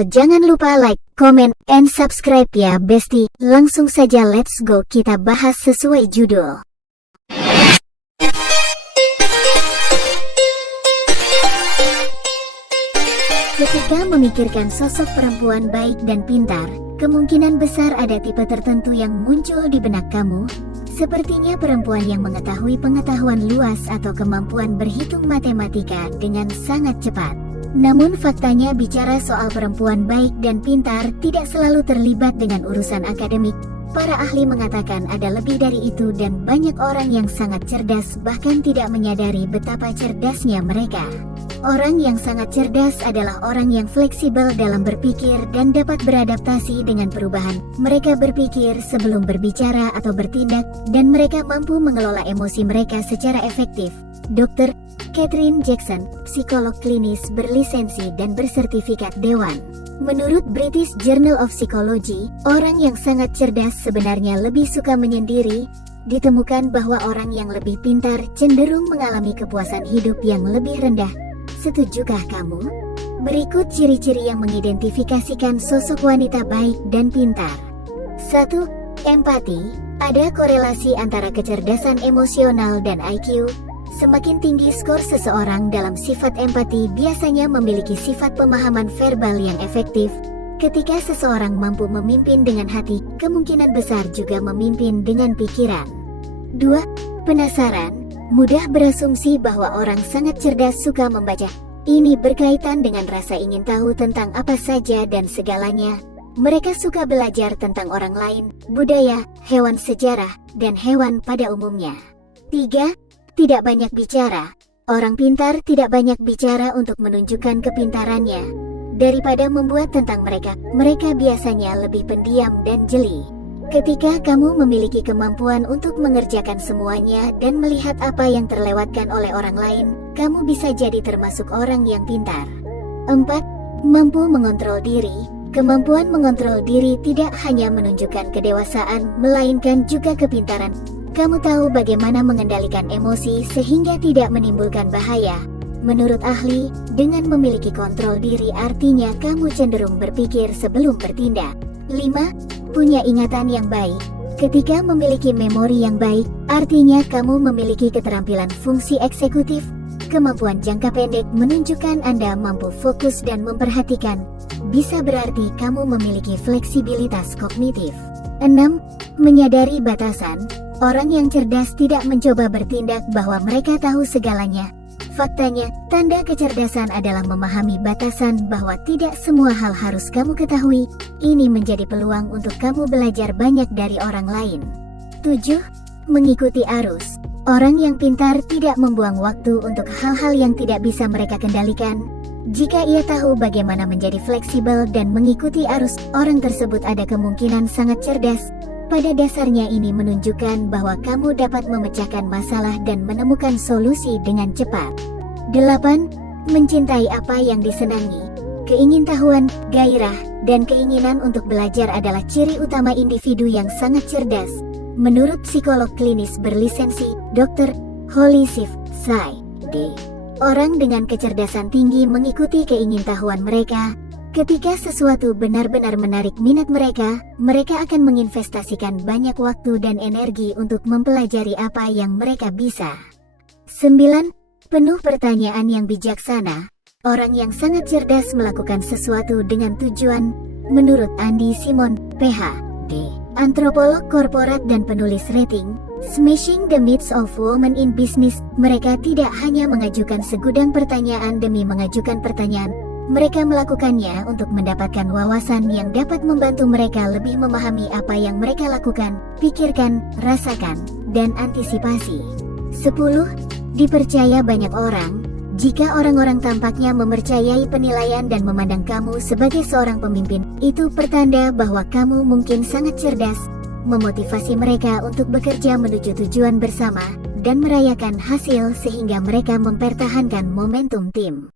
Jangan lupa like, comment, and subscribe ya Besti. Langsung saja let's go kita bahas sesuai judul. Ketika memikirkan sosok perempuan baik dan pintar, kemungkinan besar ada tipe tertentu yang muncul di benak kamu. Sepertinya perempuan yang mengetahui pengetahuan luas atau kemampuan berhitung matematika dengan sangat cepat. Namun faktanya bicara soal perempuan baik dan pintar tidak selalu terlibat dengan urusan akademik. Para ahli mengatakan ada lebih dari itu dan banyak orang yang sangat cerdas bahkan tidak menyadari betapa cerdasnya mereka. Orang yang sangat cerdas adalah orang yang fleksibel dalam berpikir dan dapat beradaptasi dengan perubahan. Mereka berpikir sebelum berbicara atau bertindak, dan mereka mampu mengelola emosi mereka secara efektif. Dr. Catherine Jackson, psikolog klinis berlisensi dan bersertifikat Dewan. Menurut British Journal of Psychology, orang yang sangat cerdas sebenarnya lebih suka menyendiri. Ditemukan bahwa orang yang lebih pintar cenderung mengalami kepuasan hidup yang lebih rendah. Setujukah kamu? Berikut ciri-ciri yang mengidentifikasikan sosok wanita baik dan pintar. 1. Empati. Ada korelasi antara kecerdasan emosional dan IQ. Semakin tinggi skor seseorang dalam sifat empati biasanya memiliki sifat pemahaman verbal yang efektif. Ketika seseorang mampu memimpin dengan hati, kemungkinan besar juga memimpin dengan pikiran. 2. Penasaran. Mudah berasumsi bahwa orang sangat cerdas suka membaca. Ini berkaitan dengan rasa ingin tahu tentang apa saja dan segalanya. Mereka suka belajar tentang orang lain, budaya, hewan sejarah, dan hewan pada umumnya. 3. Tidak banyak bicara. Orang pintar tidak banyak bicara untuk menunjukkan kepintarannya. Daripada membuat tentang mereka, mereka biasanya lebih pendiam dan jeli. Ketika kamu memiliki kemampuan untuk mengerjakan semuanya dan melihat apa yang terlewatkan oleh orang lain, kamu bisa jadi termasuk orang yang pintar. 4. Mampu mengontrol diri. Kemampuan mengontrol diri tidak hanya menunjukkan kedewasaan, melainkan juga kepintaran. Kamu tahu bagaimana mengendalikan emosi sehingga tidak menimbulkan bahaya. Menurut ahli, dengan memiliki kontrol diri artinya kamu cenderung berpikir sebelum bertindak. 5. Punya ingatan yang baik. Ketika memiliki memori yang baik, artinya kamu memiliki keterampilan fungsi eksekutif. Kemampuan jangka pendek menunjukkan Anda mampu fokus dan memperhatikan. Bisa berarti kamu memiliki fleksibilitas kognitif. 6. Menyadari batasan. Orang yang cerdas tidak mencoba bertindak bahwa mereka tahu segalanya. Faktanya, tanda kecerdasan adalah memahami batasan bahwa tidak semua hal harus kamu ketahui. Ini menjadi peluang untuk kamu belajar banyak dari orang lain. 7. Mengikuti arus. Orang yang pintar tidak membuang waktu untuk hal-hal yang tidak bisa mereka kendalikan. Jika ia tahu bagaimana menjadi fleksibel dan mengikuti arus, orang tersebut ada kemungkinan sangat cerdas. Pada dasarnya ini menunjukkan bahwa kamu dapat memecahkan masalah dan menemukan solusi dengan cepat. 8. Mencintai apa yang disenangi. Keingintahuan, gairah, dan keinginan untuk belajar adalah ciri utama individu yang sangat cerdas. Menurut psikolog klinis berlisensi, Dr. Holly Sif, D. Orang dengan kecerdasan tinggi mengikuti keingintahuan mereka. Ketika sesuatu benar-benar menarik minat mereka, mereka akan menginvestasikan banyak waktu dan energi untuk mempelajari apa yang mereka bisa. 9. Penuh pertanyaan yang bijaksana. Orang yang sangat cerdas melakukan sesuatu dengan tujuan. Menurut Andy Simon, Ph.D., antropolog korporat dan penulis rating, Smashing the Myths of Women in Business, mereka tidak hanya mengajukan segudang pertanyaan demi mengajukan pertanyaan. Mereka melakukannya untuk mendapatkan wawasan yang dapat membantu mereka lebih memahami apa yang mereka lakukan, pikirkan, rasakan, dan antisipasi. 10. Dipercaya banyak orang. Jika orang-orang tampaknya mempercayai penilaian dan memandang kamu sebagai seorang pemimpin, itu pertanda bahwa kamu mungkin sangat cerdas. Memotivasi mereka untuk bekerja menuju tujuan bersama, dan merayakan hasil sehingga mereka mempertahankan momentum tim.